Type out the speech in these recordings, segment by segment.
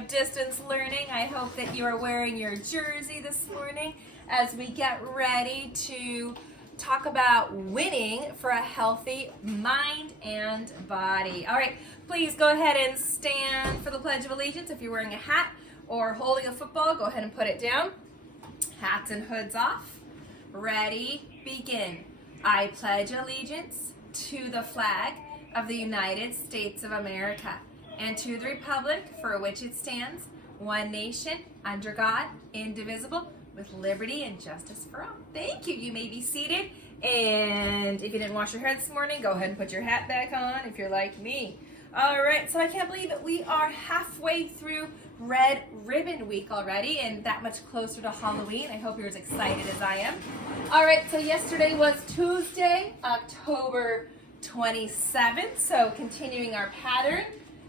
of Distance Learning. I hope that you are wearing your jersey this morning as we get ready to talk about winning for a healthy mind and body. All right, please go ahead and stand for the Pledge of Allegiance. If you're wearing a hat or holding a football, go ahead and put it down. Hats and hoods off. Ready, begin. I pledge allegiance to the flag of the United States of America and to the republic for which it stands, one nation, under God, indivisible, with liberty and justice for all. Thank you. You may be seated. And if you didn't wash your hair this morning, go ahead and put your hat back on if you're like me. All right, so I can't believe that we are halfway through Red Ribbon Week already and that much closer to Halloween. I hope you're as excited as I am. All right, so yesterday was Tuesday, October 27th, so continuing our pattern.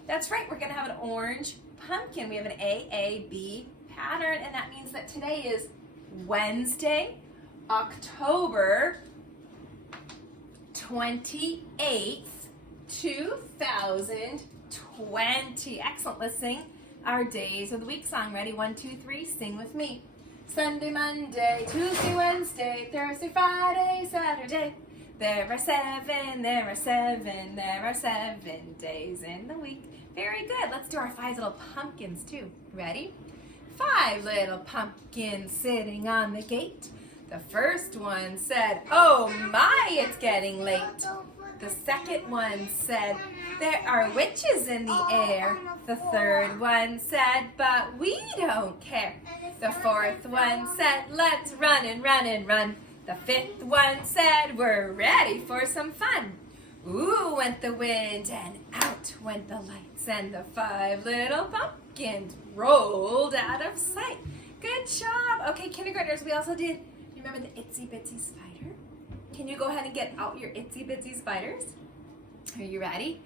That's right, we're gonna have an orange pumpkin. We have an AAB pattern, and that means that today is Wednesday, October 28th, 2020. Excellent. Let's sing our days of the week song. Ready? 1, 2, 3. Sing with me. Sunday, Monday, Tuesday, Wednesday, Thursday, Friday, Saturday. There are 7 days in the week. Very good. Let's do our 5 little pumpkins too. Ready? 5 little pumpkins sitting on the gate. The first one said, "Oh my, it's getting late." The second one said, "There are witches in the air." The third one said, "But we don't care." The fourth one said, "Let's run and run and run." The fifth one said, "We're ready for some fun." Ooh, went the wind and out went the lights, and the 5 little pumpkins rolled out of sight. Good job. Okay, kindergartners, we also did, remember the itsy bitsy spider? Can you go ahead and get out your itsy bitsy spiders? Are you ready?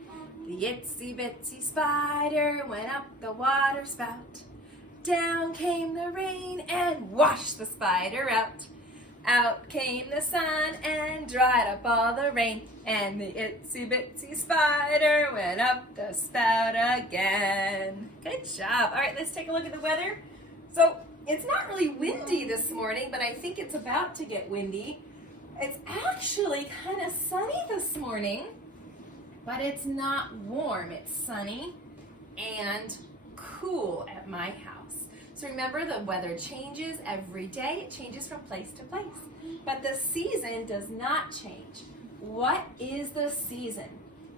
The itsy bitsy spider went up the water spout. Down came the rain and washed the spider out. Out came the sun and dried up all the rain. And the itsy bitsy spider went up the spout again. Good job. All right, let's take a look at the weather. So it's not really windy this morning, but I think it's about to get windy. It's actually kind of sunny this morning, but it's not warm. It's sunny and cool at my house. So remember, the weather changes every day. It changes from place to place, but the season does not change. What is the season?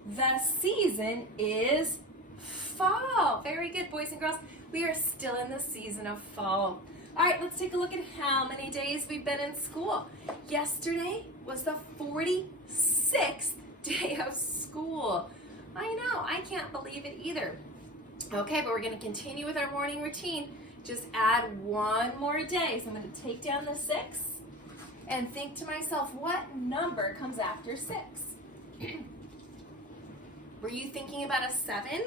The season is fall. Very good, boys and girls. We are still in the season of fall. All right, let's take a look at how many days we've been in school. Yesterday was the 46th day of school. I know, I can't believe it either. Okay, but we're gonna continue with our morning routine. Just add one more day. So I'm gonna take down the 6 and think to myself, what number comes after 6? Were you thinking about a 7?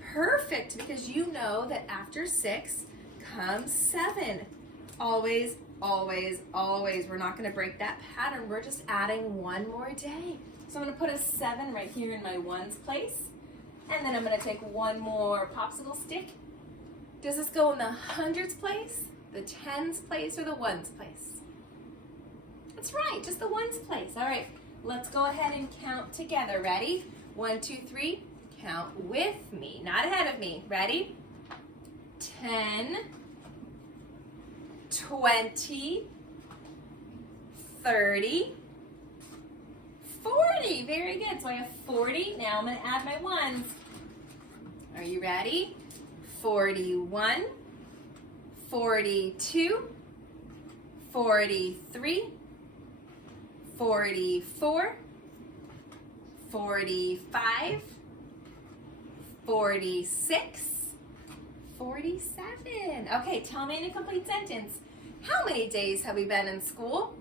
Perfect, because you know that after 6 comes 7. Always, always, always. We're not going to break that pattern. We're just adding one more day. So I'm going to put a 7 right here in my ones place. And then I'm going to take one more popsicle stick. Does this go in the hundreds place, the tens place, or the ones place? That's right, just the ones place. All right, let's go ahead and count together. Ready? 1, 2, 3. Count with me, not ahead of me. Ready? 10, 20, 30, 40. Very good. So I have 40. Now I'm going to add my ones. Are you ready? 41, 42, 43, 44, 45, 46, 47. Okay, tell me in a complete sentence. How many days have we been in school?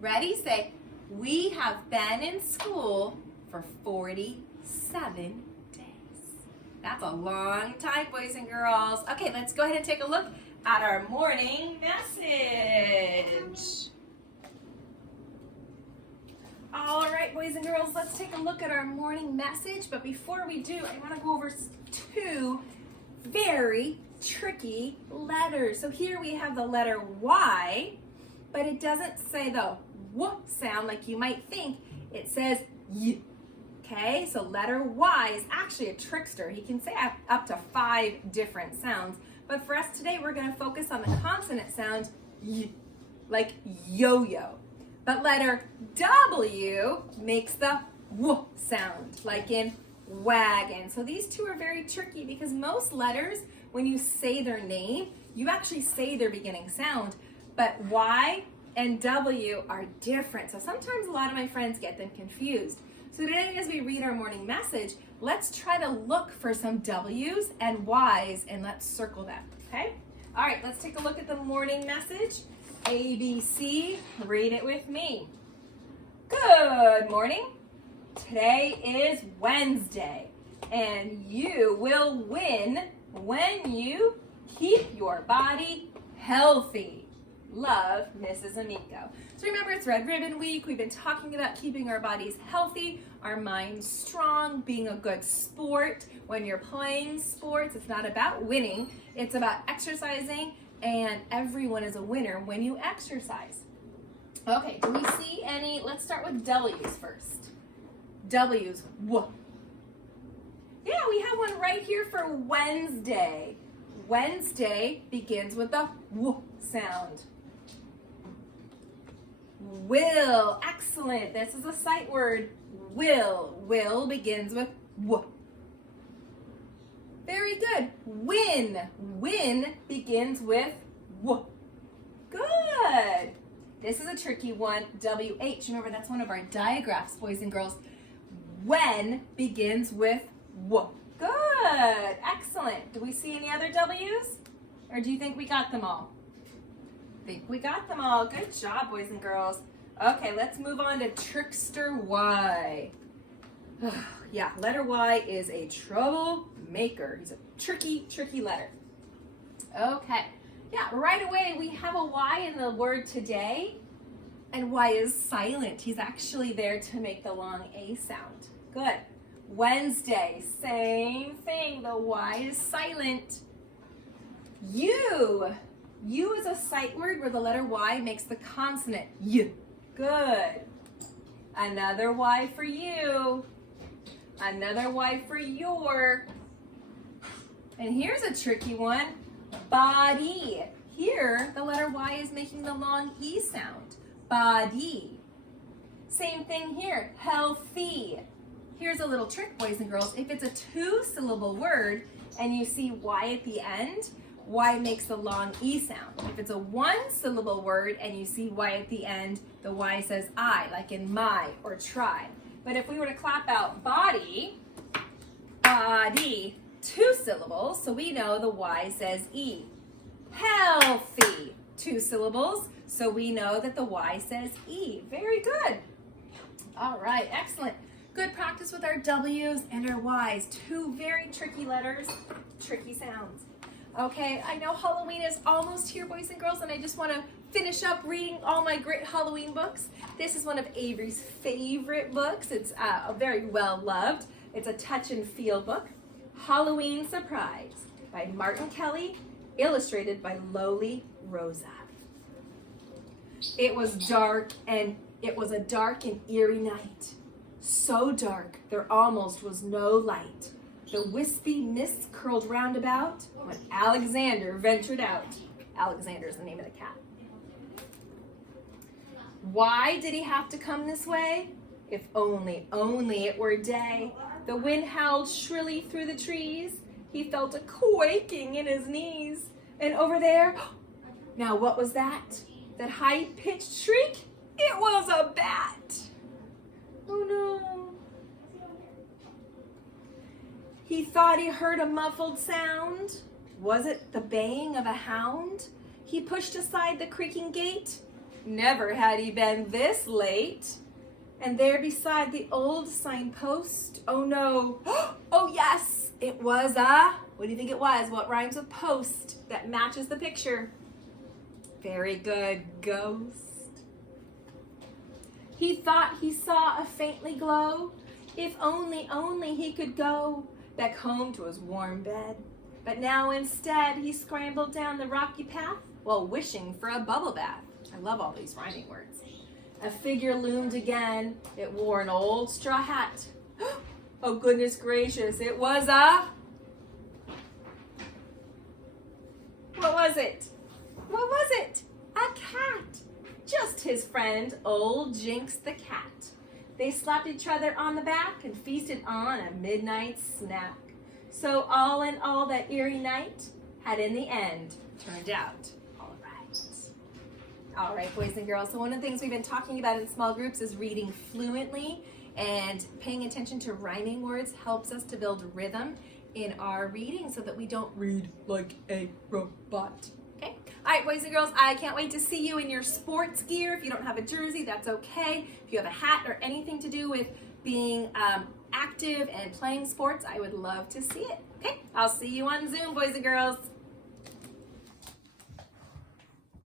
Ready? Say, we have been in school for 47 days. That's a long time, boys and girls. Okay, let's go ahead and take a look at our morning message. All right, boys and girls, let's take a look at our morning message. But before we do, I want to go over 2 very tricky letters. So here we have the letter Y, but it doesn't say the W sound like you might think. It says Y. Okay, so letter Y is actually a trickster. He can say up to 5 different sounds. But for us today, we're going to focus on the consonant sound Y, like yo-yo. But letter W makes the W sound, like in wagon. So these two are very tricky because most letters, when you say their name, you actually say their beginning sound. But Y and W are different. So sometimes a lot of my friends get them confused. So today, as we read our morning message, let's try to look for some W's and Y's and let's circle them, okay? All right, let's take a look at the morning message. ABC, read it with me. Good morning. Today is Wednesday, and you will win when you keep your body healthy. Love, Mrs. Amico. So remember, it's Red Ribbon Week. We've been talking about keeping our bodies healthy, our minds strong, being a good sport. When you're playing sports, it's not about winning. It's about exercising, and everyone is a winner when you exercise. Okay, do we see any? Let's start with W's first. W's, W. Yeah, we have one right here for Wednesday. Wednesday begins with the W sound. Will, excellent. This is a sight word. Will. Will begins with W. Very good. Win. Win begins with W. Good. This is a tricky one. WH. Remember, that's one of our digraphs, boys and girls. When begins with W. Good. Excellent. Do we see any other W's? Or do you think we got them all? I think we got them all. Good job, boys and girls. Okay, let's move on to Trickster Y. Yeah, letter Y is a troublemaker. He's a tricky, tricky letter. Okay. Yeah, right away we have a Y in the word today, and Y is silent. He's actually there to make the long A sound. Good. Wednesday, same thing. The Y is silent. U. U is a sight word where the letter Y makes the consonant Y. Good. Another Y for you. Another Y for your. And here's a tricky one. Body. Here, the letter Y is making the long E sound. Body. Same thing here. Healthy. Here's a little trick, boys and girls. If it's a 2-syllable word and you see Y at the end, Y makes the long E sound. If it's a 1-syllable word and you see Y at the end, the Y says I, like in my or try. But if we were to clap out body, body, 2 syllables, so we know the Y says E. Healthy, 2 syllables, so we know that the Y says E. Very good. All right, excellent. Good practice with our W's and our Y's. 2 very tricky letters, tricky sounds. Okay, I know Halloween is almost here, boys and girls, and I just want to finish up reading all my great Halloween books. This is one of Avery's favorite books. It's very well loved. It's a touch and feel book. Halloween Surprise by Martin Kelly, illustrated by Loli Rosa. It was dark, and it was a dark and eerie night. So dark, there almost was no light. The wispy mist curled round about when Alexander ventured out. Alexander is the name of the cat. Why did he have to come this way? If only it were day. The wind howled shrilly through the trees. He felt a quaking in his knees. And over there, now what was that? That high-pitched shriek? It was a bat. Oh no. He thought he heard a muffled sound. Was it the baying of a hound? He pushed aside the creaking gate. Never had he been this late. And there beside the old signpost, oh no, oh yes, it was what do you think it was? What rhymes with post that matches the picture? Very good, ghost. He thought he saw a faintly glow. If only he could go back home to his warm bed. But now instead he scrambled down the rocky path while wishing for a bubble bath. I love all these rhyming words. A figure loomed again. It wore an old straw hat. Oh, goodness gracious, it was a... What was it? What was it? A cat. Just his friend, old Jinx the cat. They slapped each other on the back and feasted on a midnight snack. So all in all, that eerie night had in the end turned out all right. All right, boys and girls, so one of the things we've been talking about in small groups is reading fluently, and paying attention to rhyming words helps us to build rhythm in our reading so that we don't read like a robot. Okay? All right, boys and girls, I can't wait to see you in your sports gear. If you don't have a jersey, that's okay. If you have a hat or anything to do with being active and playing sports, I would love to see it. Okay? I'll see you on Zoom, boys and girls.